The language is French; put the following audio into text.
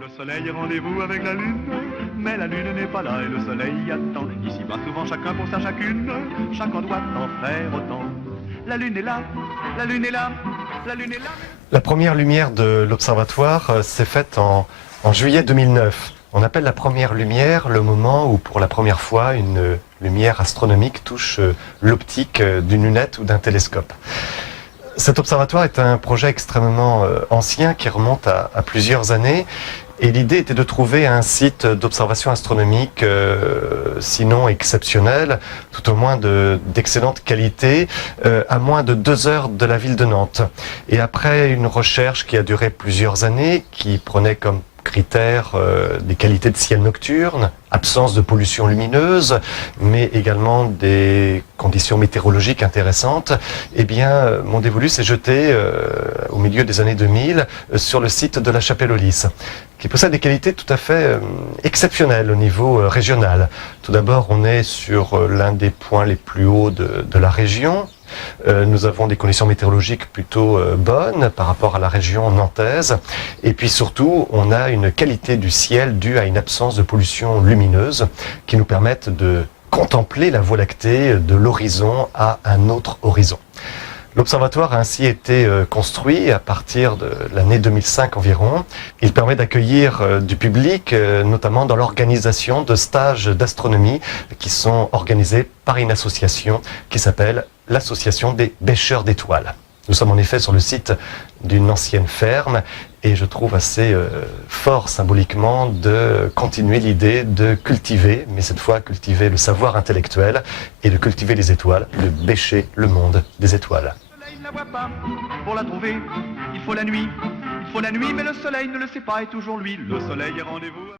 Le soleil est rendez-vous avec la lune, mais la lune n'est pas là et le soleil y attend. Ici va souvent chacun pour sa chacune, chacun doit en faire autant. La lune est là, la lune est là, la lune est là. La première lumière de l'observatoire s'est faite en juillet 2009. On appelle la première lumière le moment où pour la première fois une lumière astronomique touche l'optique d'une lunette ou d'un télescope. Cet observatoire est un projet extrêmement ancien qui remonte à plusieurs années. Et l'idée était de trouver un site d'observation astronomique, sinon exceptionnel, tout au moins d'excellente qualité, à moins de 2 heures de la ville de Nantes. Et après une recherche qui a duré plusieurs années, qui prenait comme critères des qualités de ciel nocturne, absence de pollution lumineuse, mais également des conditions météorologiques intéressantes, eh bien, mon dévolu s'est jeté au milieu des années 2000 sur le site de la Chapelle-aux-Lys, qui possède des qualités tout à fait exceptionnelles au niveau régional. Tout d'abord, on est sur l'un des points les plus hauts de la région. Nous avons des conditions météorologiques plutôt bonnes par rapport à la région nantaise. Et puis surtout, on a une qualité du ciel due à une absence de pollution lumineuse qui nous permettent de contempler la Voie lactée de l'horizon à un autre horizon. L'observatoire a ainsi été construit à partir de l'année 2005 environ. Il permet d'accueillir du public, notamment dans l'organisation de stages d'astronomie qui sont organisés par une association qui s'appelle l'Association des bêcheurs d'étoiles. Nous sommes en effet sur le site d'une ancienne ferme et je trouve assez fort symboliquement de continuer l'idée de cultiver, mais cette fois cultiver le savoir intellectuel et de cultiver les étoiles, de bêcher le monde des étoiles. Le soleil ne la voit pas, pour la trouver, il faut la nuit. Il faut la nuit, mais le soleil ne le sait pas et toujours lui. Le soleil est rendez-vous.